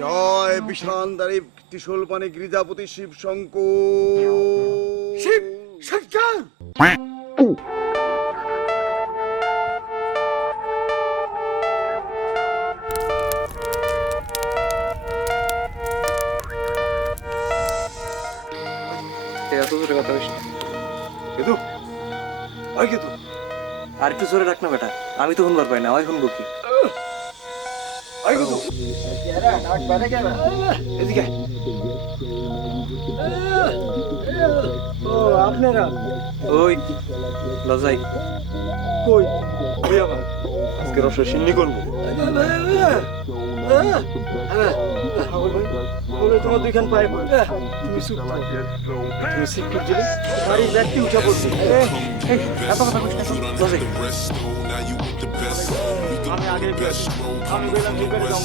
জয় বিষান্দারী ত্রিশূল পানি গিরিজাপতি শিব শঙ্কর শিব শঙ্কর আর একটু জোরে রাখ না বেটা আমি তো শুনবার পাই না ওই শুনব কি? ওই কেতু এদিকে। ও আপনারা ওই লজাই কই ওই আবার আজকে রসের সিন্নি করব বলে তোমার দুইখান পায়ে পড়ে তুমি চুপ থাকো। তুমি সিকুর দিলে বাড়ি ব্যক্তি উঠা পড়ছে এত কথা কইস না লজাই আমি আগে গেছি আমি গেলাম দুইবার যাব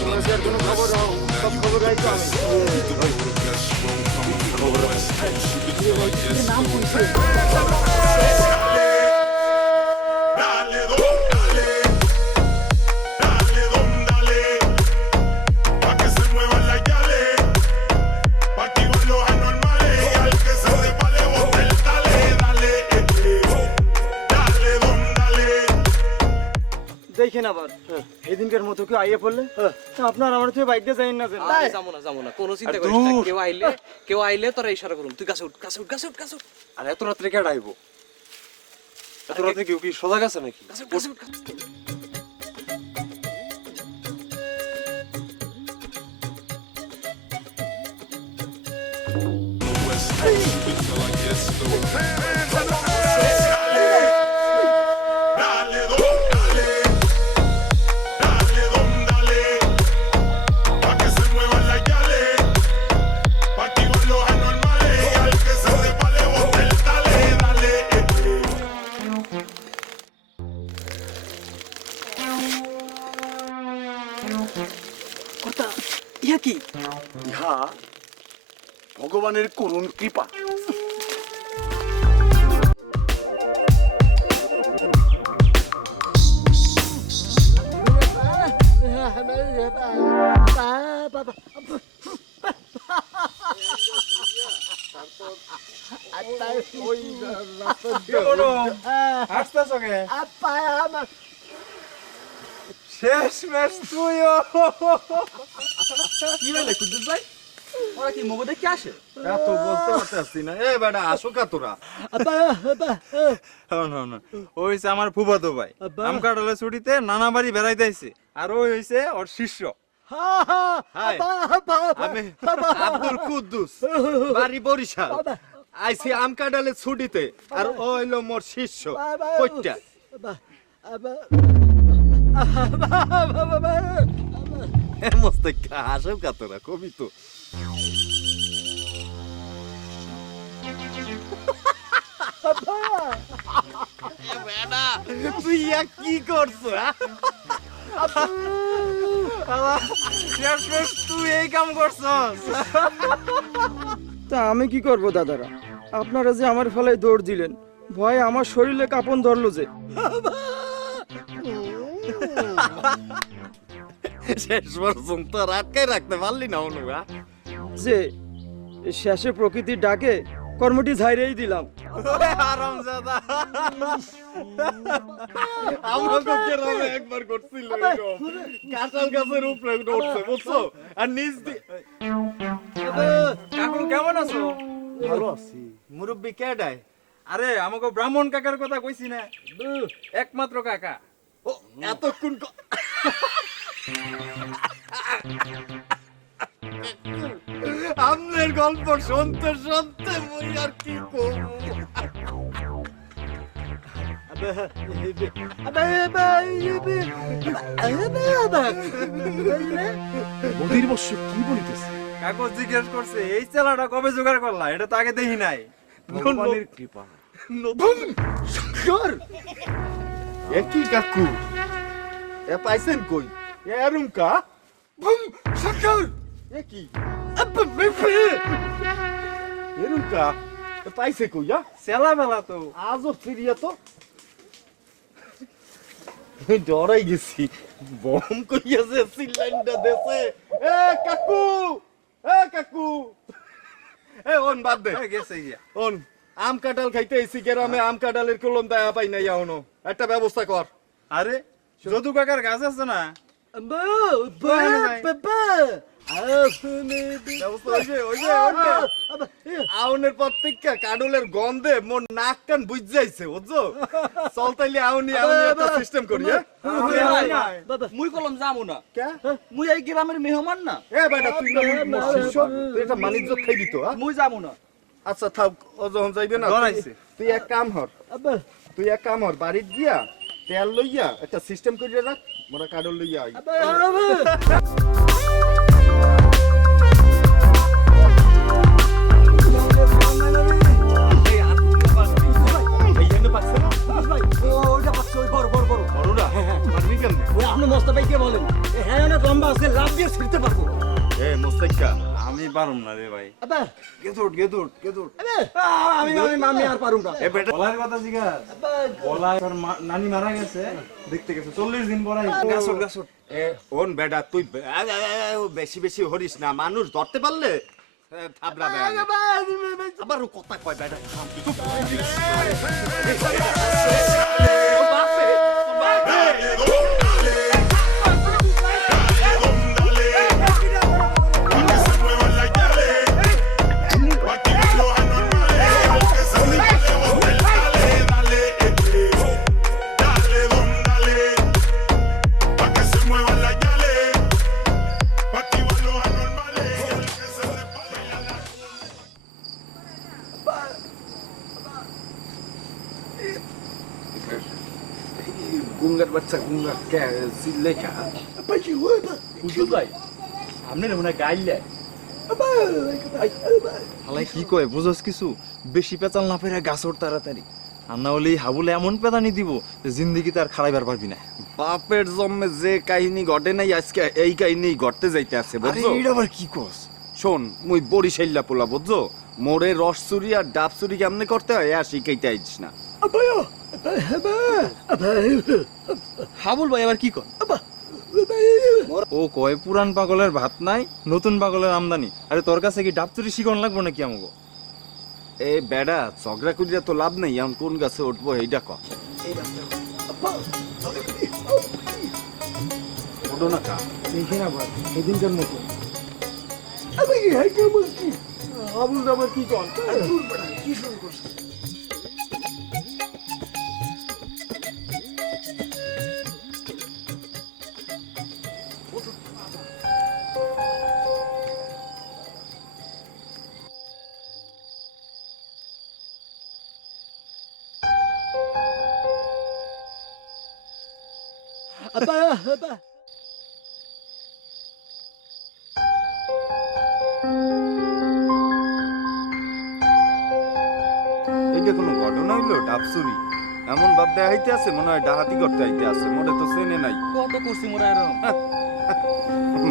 তোমার কোনো খবর নাও সব খবর রাখতো আমি Dale, দেখেন আবার। এদিনকার মতো কেউ আইয়ে পড়লে? আপনার আমার থেকে বাইক দিয়ে যাই না যাব না যাব না। কোনো চিন্তা করিস না কেউ আইলে কেউ আইলে তোরা ইশারা করুম তুই কাছে উঠ কাছে উঠ কাছে উঠ কাছে উঠ। আর এত রাত্রে কে ডাইবো? এত রাত্রে কেউ কি সোজা গেছে নাকি? কাছে উঠ কাছে উঠ কাছে ইহা ভগবানের করুণ কৃপা শেষ ম্যাচ তুইও। কি হইলে কুদ্দুস ভাই ওরা কি মগো দেখে আসে? এত বলতে পারতেছি না। এ বেটা আসো কা তোরা ওই হইছে আমার ফুফাতো ভাই। আব্বা। আম কাটালে ছুটিতে নানা বাড়ি বেড়াইতে আইছে। আর ওই হইছে ওর শিষ্য। আমি আব্দুল কুদ্দুস বাড়ি বরিশাল। আইছি আম কাটালে ছুটিতে। আর ও হইল মোর শিষ্য। কইটা কা তোরা কবি তো তুই কি করছ? তুই এই কাম করছস তা আমি কি করব, দাদারা? আপনারা যে আমার ফলে দৌড় দিলেন, ভয়ে আমার শরীরে কাপন ধরলো যে। শেষ পর্যন্ত আর আটকায় রাখতে পারলি না অনু হ্যাঁ? যে শেষে প্রকৃতির ডাকে কর্মটি ঝাইরেই দিলাম। ওরে হারামজাদা। আমাকে গ্রামে একবার করছিল কাঁঠাল গাছের উপরে উঠছে বুঝছ? আর নিচ দিয়ে কাকু কেমন আছো? ভালো আছি। মুরব্বি কেডায় আরে আমাকে ব্রাহ্মণ কাকার কথা কইছি না। একমাত্র কাকা। এতক্ষণ ক- আপনার গল্প শুনতে শুনতে মুই আর কি করব? বলিতেছে? জিজ্ঞেস করছে এই চেলাটা কবে জোগাড় করলা? এটা তো আগে দেখি নাই। ভগবানের কৃপা নতুন শঙ্কর এ কি কাকু। এ পাইছেন কই? এ এরম কা? বুম শঙ্কর এ কি? আব্বা মেফে এরম কা? এ পাইছে কই আ? চেলা বেলা তো। আজও ফিরিয়া তো? ডরাই গেছি। বম কইয়াছে সিলিন্ডার দেছে। এ কাকু! এ কাকু! এ ওন বাদ দে। গেছে ইয়া ওন আম কাঁঠাল খাইতে এসি গ্রামে আম কাঁঠালের কলম দেয়া পাই নাই এখনও। একটা ব্যবস্থা কর। আরে যদু কাকার গাছ আছে না। আউনের পর থেকে কাডলের গন্ধে মোর নাক কান বুঝ যাইছে বুঝছ? চল তাইলে আউনি আউনি একটা সিস্টেম করি হ্যাঁ? মুই কলম যামু না। মুই এই গ্রামের মেহমান না। এ বেটা তুই না তুই এটা মানিজ্য খাইবি তো হ্যাঁ? মুই যামু না। আচ্ছা থাক ও যখন যাইবে না। তুই- তুই এক কাম হর তুই এক কাম হর বাড়িত গিয়া তেল লইয়া একটা সিস্টেম করিয়া রাখ মোরা কাডল লইয়া আই এই আর কোনটা পারবি? এই এনে পাচ্ছে না? বড়রা? পারবি কেমনে? এ মোস্তাইকা, আমি পারুম না রে ভাই গেদুট গেদুট গেদুট এ বেটা বলার কথা নানি মারা গেছে দেখতে গেছে চল্লিশ দিন পরে গাছট গাছট এ ওন বেটা তুই বেশি বেশি হরিস না মানুষ ধরতে পারলে আবার কথা কয় বেটা কে লেখা বুঝুত ভাই আপনি মনে গাইলে হালাই কি কয় বুঝস কিছু? বেশি পেঁচাল না পেরে গাছর তাড়াতাড়ি। আর না হলে হাবুলে এমন পেদানি দিব যে জিন্দিগি তার খারাইবার পারবি না। বাপের জন্মে যে কাহিনী ঘটে নাই আজকে এই কাহিনী ঘটতে যাইতে আছে আরে বুঝছ? এইটা আবার কি কস? শোন মুই বরিশাইল্লা পোলা বুঝছ? মোরে রস চুরি আর ডাব চুরি কেমনে করতে হয় আর শিখাইতে আইস না। হাবুল ভাই আবার কি কর? ও কয় পুরান পাগলের ভাত নাই নতুন পাগলের আমদানি। আরে তোর কাছে কি ডাবচুরি শিকন লাগবো নাকি আমাকে এ বেড়া ঝগড়া করিয়া তো লাভ নেই এখন কোন গাছে উঠবো এইটা ক। না কা সেদিনকার মতো। আবুল জামার কি কন কি শুরু করছে এইটা কোনো ঘটনা হইল? ডাব চুরি এমন ভাব দেখাইতে আছে মনে হয় ডাহাতি করতে আইতে আছে। মোরে তো চেনে নাই। কত করছি মোরা এরকম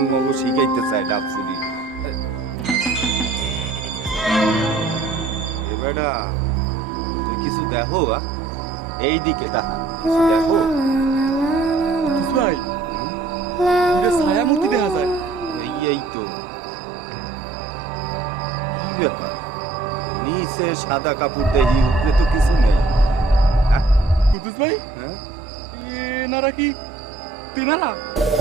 মগু শিখাইতে চায় ডাব চুরি এ বেটা তুই কিছু দেখো আ? এই দিকে দেখা। দেখো ভাই ছায়া মূর্তি দেখা যায় এই এই তো কি ব্যাপার নিচে সাদা কাপড় দেখি উপরে তো কিছু নেই কুতুস ভাই হ্যাঁ এনারা কি তিনারা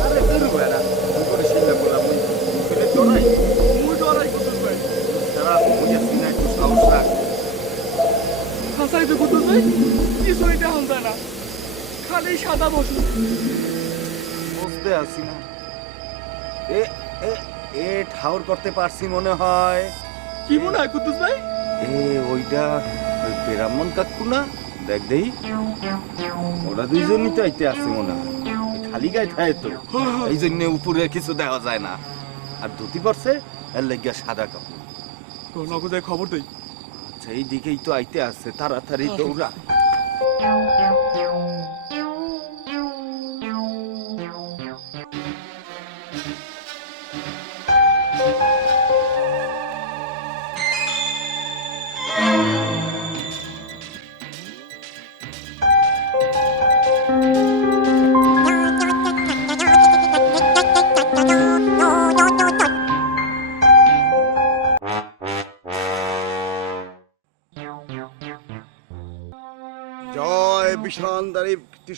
আরে বেরো বেড়া তুই করে চিন্তা করলাম মুই ছেলে ডরাই মুই ডরাই কুতুস ভাই সারা মুই আছি না একটু সাহস রাখ হাসাই তো কুতুস ভাই কিছু এটা হন যায় না খালি সাদা বসু বুঝতে আছি না। এ এ এ ঠাউর করতে পারছি মনে হয়। কি মনে হয় কুতুস ভাই? এ ওইটা ওই পেরামন কাকু না? দেখ দেই। ওরা দুইজনই তো আইতে আছে মনে হয়। খালি গায়ে থাকে তো। এই জন্য উপরে কিছু দেওয়া যায় না। আর ধুতি পরছে এর লাগিয়া সাদা কাপড়। নগদায় খবর দেই। আচ্ছা এই দিকেই তো আইতে আছে তাড়াতাড়ি দৌড়া।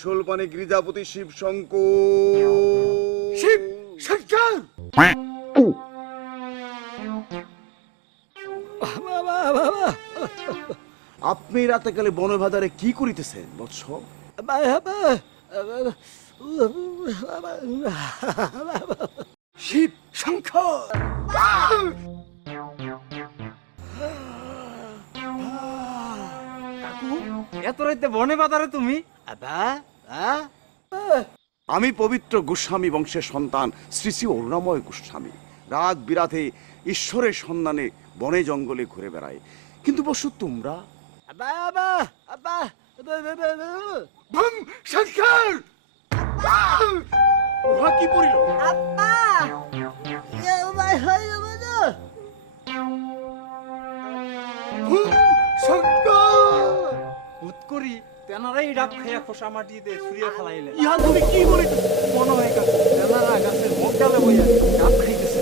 বিষান্দারী ত্রিশূল পানে গিরিজাপতি শিব শঙ্কর! শিব শঙ্কর আপনি রাতে কালে বনভাদারে কি করিতেছেন বৎস? শিব শঙ্কর! এত রাইতে বনে বাজারে তুমি আমি পবিত্র গোস্বামী বংশের সন্তান শ্রী শ্রী অরুণাময় গোস্বামী। রাত বিরাতে ঈশ্বরের সন্ধানে বনে জঙ্গলে ঘুরে বেড়াই কিন্তু বসু তোমরা? কি পড়িল? উৎকরি তেনারাই ডাব খাইয়া খোসা মাটি দিয়ে ছুরিয়া ফেলাইলে। ইহা তুমি কি বলি মনে হয় কা তেনারা গাছের মুখ ডালে বইয়া ডাব খাইতেছে।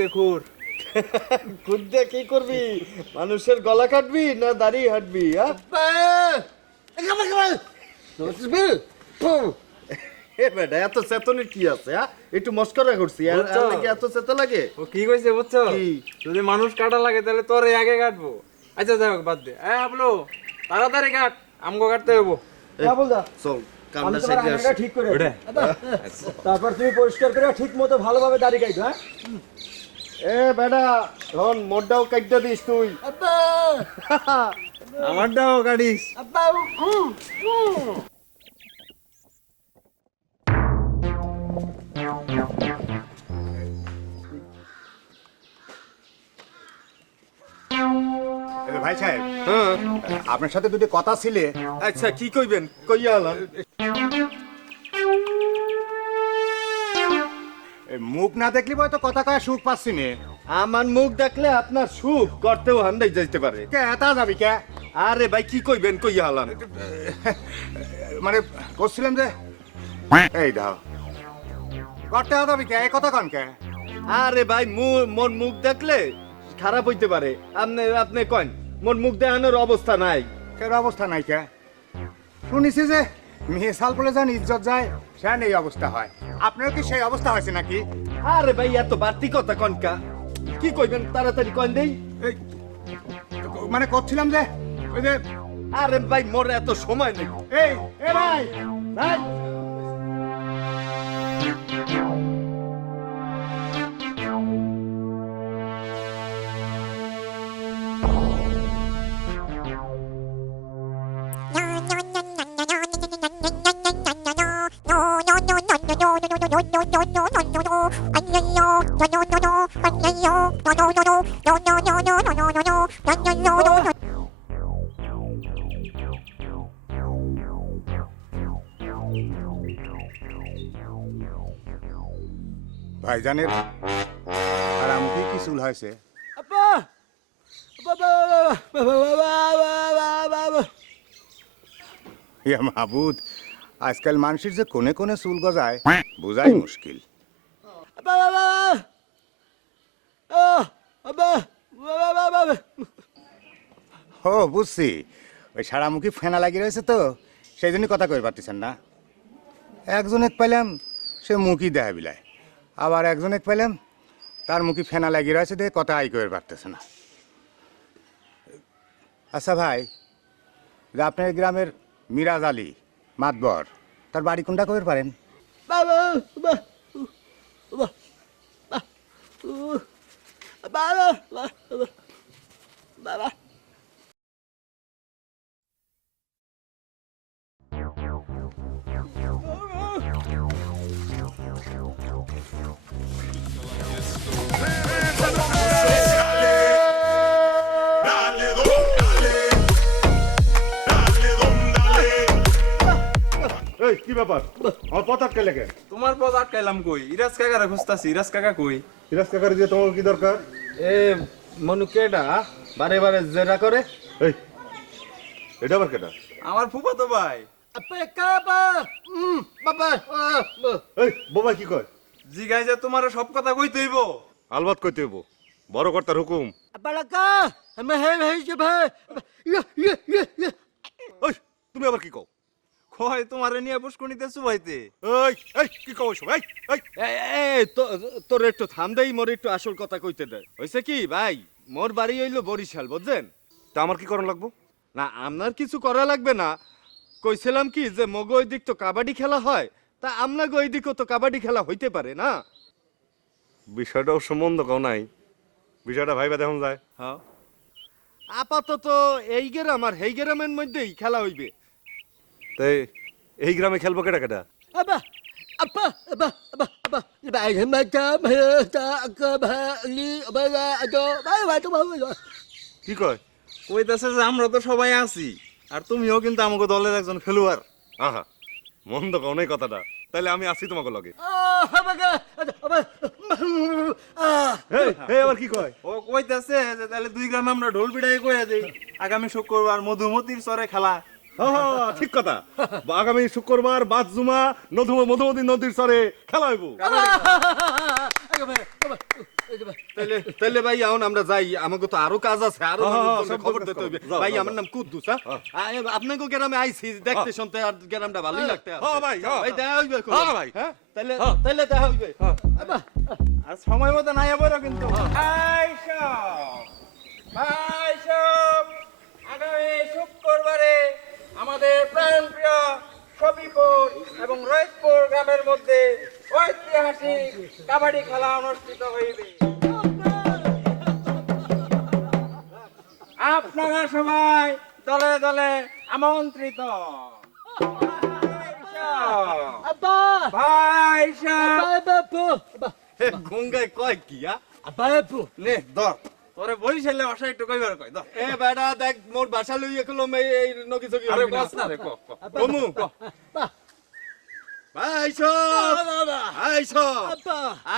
খুর খুর? খুদ্দে কি করবি? মানুষের গলা কাটবি না দাড়ি হাঁটবি হ্যাঁ? বেটা এত চেতনের কি আছে হ্যাঁ? একটু মস্করা করছি এত চেতা লাগে? ও কি কইছে বুঝছ? যদি মানুষ কাটা লাগে তাহলে তোরে আগে কাটবো। আচ্ছা যাই হোক বাদ দে। এ আপলো তাড়াতাড়ি কাট আমগো কাটতে চল কামটা সেরে আঙুলটা আসি। ঠিক করে তারপর তুমি পরিষ্কার করে ঠিক মতো ভালোভাবে দাড়ি কাটবে হ্যাঁ? এ বেটা ধন মোটটাও কাটতে দিস তুই। আমারটাও কাটিস। ভাই সাহেব হ্যাঁ। আপনার সাথে দুটি কথা ছিলে। আচ্ছা কি কইবেন? কইয়া মুখ না দেখলি তো কথা কয়ে সুখ পাচ্ছি নে। আমার মুখ দেখলে আপনার সুখ করতেও হান্দাই যাইতে পারে। কে তা যাবি কে? আরে ভাই কি কইবেন কইয়া হলাম? মানে করছিলাম যে এই দাও। করতে যাবি কে? এই কথা কন কে? আরে ভাই মু- মোর মুখ দেখলে খারাপ হইতে পারে। আপনি আপনি কন মোর মুখ দেখানোর অবস্থা নাই। কের অবস্থা নাই কে? শুনিছি যে মেয়ে সাল বলে যান ইজ্জত যায় সেন এই অবস্থা হয়। আপনার কি সেই অবস্থা হয়েছে নাকি? আরে ভাই এত বাড়তি কথা কনকা কি। কইবেন তাড়াতাড়ি কন দেই। মানে করছিলাম যে ওই যে আরে ভাই মোর এত সময় নেই। এই এ ভাই! ভাই! ভাইজানের আর আমাকে কি চুল হয়েছে ইয়া মাহবুদ আজকাল মানুষের যে কোনে কোনে চুল গজায় বোঝাই মুশকিল ও বুঝছি। ওই সারামুখী ফেনা লাগিয়ে রয়েছে তো সেই জন্যই কথা কই পারতেছেন না। একজনের পাইলাম সে মুখই দেয় বিলায়। আবার একজনের পাইলাম তার মুখে ফেনা লাগিয়ে রয়েছে দেখে কথা আই করে পারতেছে না। আচ্ছা ভাই যে আপনার গ্রামের মিরাজ আলী মাতবর তার বাড়ি কোনটা করে পারেন? 不，爸，爸，爸爸，爸爸，爸爸。কি ব্যাপার? আমার পথ আটকে লেগে। তোমার পথ আটকাইলাম কই? ইরাজ কাকারে খুঁজতাছি ইরাজ কাকা কই? সিরাজ কাকার দিয়ে তোমার কি দরকার? এ মনু কেডা? বারে বারে জেরা করে। এই এটা আবার কেটা আমার ফুফা তো ভাই। এই কি কয়? জিগাই যে তোমার সব কথা কইতে হইব। আলবাত কইতে হইব। বড় কর্তার হুকুম। ওই তুমি আবার কি কও? কয় তোমারে নিয়ে পুষ্কনিতে সুবাইতে এই এই কি কও এসব? এই এই তোর একটু থাম দেই মোর একটু আসল কথা কইতে দে। হইছে কি ভাই মোর বাড়ি হইল বরিশাল বুঝছেন? তা আমার কি করণ লাগবো? না আপনার কিছু করা লাগবে না। কইছিলাম কি যে মগো ওই দিক তো কাবাডি খেলা হয় তা আপনার ওই দিকও তো কাবাডি খেলা হইতে পারে না? বিষয়টা অবশ্য মন্দ কও নাই। বিষয়টা ভাইবা দেখুন যায়। হ্যাঁ। আপাতত এই গ্রাম আর সেই গ্রামের মধ্যেই খেলা হইবে। তাই এই গ্রামে খেলব কেটা কেটা কি কয়? কইতাছে যে আমরা তো সবাই আছি আর তুমিও কিন্তু আমাকে দলের একজন খেলোয়াড়। আহা মন্দ কও নাই কথাটা। তাহলে আমি আসি তোমাকে লগে। আবার কি কয়? ও কইতাছে যে তাহলে দুই গ্রামে আমরা ঢোল পিটাই কইয়া দেই। আগামী শুক্রবার মধুমতির চরে খেলা। ঠিক কথা। আগামী শুক্রবার বাদ জুমা নধু মধুমতি নদীর সরে খেলা হইব। তাইলে তাইলে ভাই এখন আমরা যাই। আমাকে তো আরও কাজ আছে আরও হ্যাঁ, হ্যাঁ, খবর দিতে। যাও, ভাই আমার নাম কুদ্দুস হ্যাঁ। আপনাকে গ্রামে আইছি দেখতে শুনতে আর গ্রামটা ভালোই লাগতে। হ্যাঁ, ভাই, হ্যাঁ। ভাই দেখা হইবে। হ্যাঁ, ভাই। তাইলে তাইলে দেখা হইবে। আর সময় মতো নাই আবার কিন্তু। আগামী শুক্রবারে আমাদের প্রাণপ্রিয় সবিপুর এবং রয়েতপুর গ্রামের মধ্যে ঐতিহাসিক কাবাডি খেলা অনুষ্ঠিত হইবে। আপনারা সবাই দলে দলে আমন্ত্রিত। ভাই গঙ্গায় কয় কি আ? নে ধর। তোরে বরিশালে ভাষা একটু কইবার কই ধর এ বেটা দেখ মোর বাসা লইয়া কলম এই নকি চকি আরে হইবি না। রে ক ক। কমু সব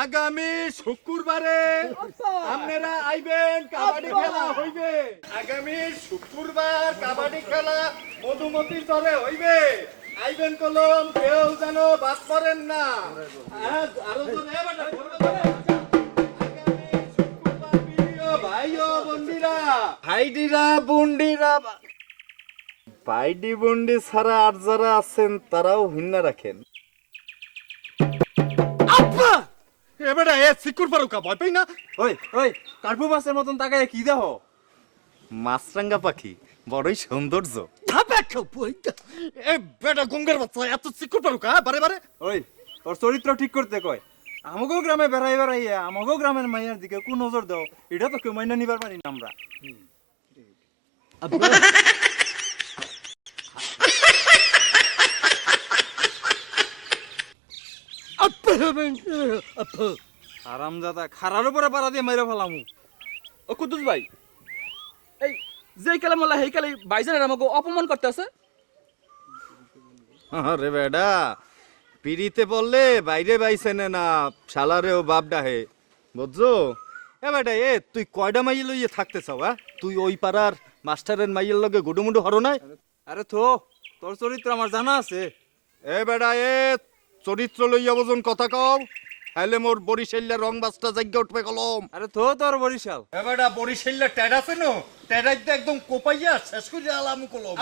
আগামী শুক্রবারে আপনারা আইবেন কাবাডি খেলা হইবে। আগামী শুক্রবার কাবাডি খেলা মধুমতি তরে হইবে। আইবেন কলম কেউ যেন বাদ করেন না। হ্যাঁ, আরও ভাইডিরা বন্ডিরা ভাইডি বন্ডি ছাড়া আর যারা আছেন তারাও ভিন্ন রাখেন। এবারে এ সিকুর পারুকা ভয় পাই না? ওই ওই কার্পু মাছের মতন তাকায় কি দেহ? মাছরাঙ্গা পাখি বড়ই সৌন্দর্য। এ বেটা গঙ্গার বাচ্চা এত সিকুর পারুকা বারে বারে। ওই তোর চরিত্র ঠিক করতে কয়। আমাকেও গ্রামে বেড়াই বেড়াইয়া আমাকেও গ্রামের মাইয়ার দিকে কোন নজর দাও এটা তো কেউ মাইনা নিবার পারি না আমরা। আরামদাদা খারার উপরে পাড়া দিয়ে মাইরা ফেলামু। ও কুদ্দুস ভাই এই যেই কালে মোল্লা সেই কালে বাইজানের আমাকে অপমান করতেছে আরে বেডা পিড়িতে বললে বাইরে বাইছেনে না শালারেও বাপ ডাহে। বুঝছ? এ বেটা এ তুই কয়টা মাইল লইয়ে থাকতে চাও হ্যাঁ? তুই ওই পাড়ার মাস্টারের মাইয়ের লগে গুডুমুডু হরো নাই? আরে থো তোর চরিত্র আমার জানা আছে। এ বেড়া এ চরিত্র লইয়া বজন কথা কও। হাইলে মোর বরিশাল্লা রং বাসটা জায়গা উঠবে কলম। আরে থো তোর বরিশাল। এ বেড়া বরিশাল্লা টেড আছে নো? টেডাইতে একদম কোপাইয়া শেষ করে আলাম কলম।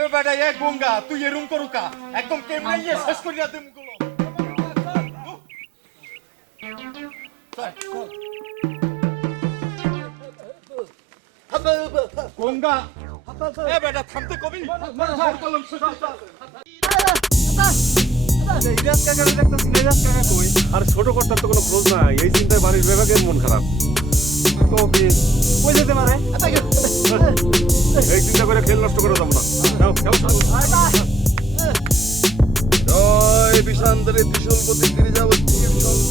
এ বেড়া এ গঙ্গা তুই এরুম করুকা। একদম কেমনে শেষ করিয়া দিম কলম? গঙ্গা এ বেটা থামতে কবি। আর ছোট কর্তার তো কোনো খোঁজ নাই। এই চিন্তায় বাড়ির বিভাগের মন খারাপ। কবি। কই যেতে পারে? এই চিন্তা করে খেল নষ্ট করে যাব না। জয় বিষান্তরে ত্রিশূলপতি গিরিজাবতী শঙ্খ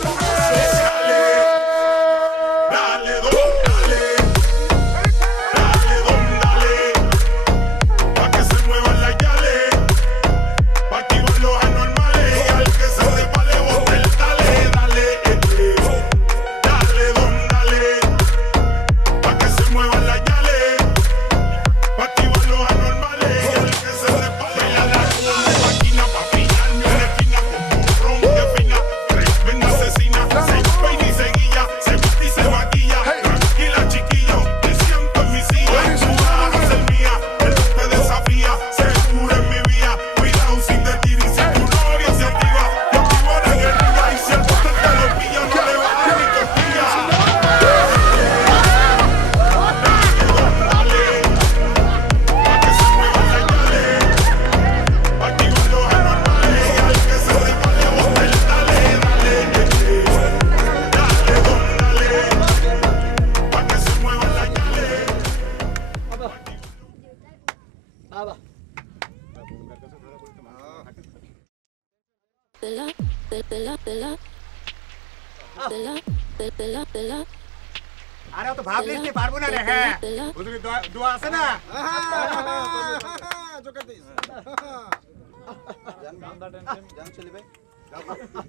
যান চলি ভাই।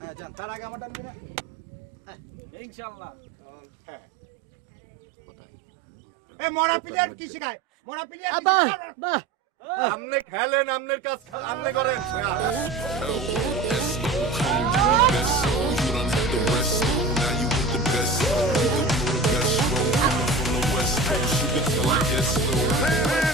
হ্যাঁ যান। তার আগে আমার টানবি না। হ্যাঁ। ইনশাল্লাহ। হ্যাঁ এ মরা প্লেয়ার কি শেখায়? মরা প্লেয়ার বাহ বাহ আমনে খেলেন আমনের কাজ আমনে করেন। You can tell I get slow.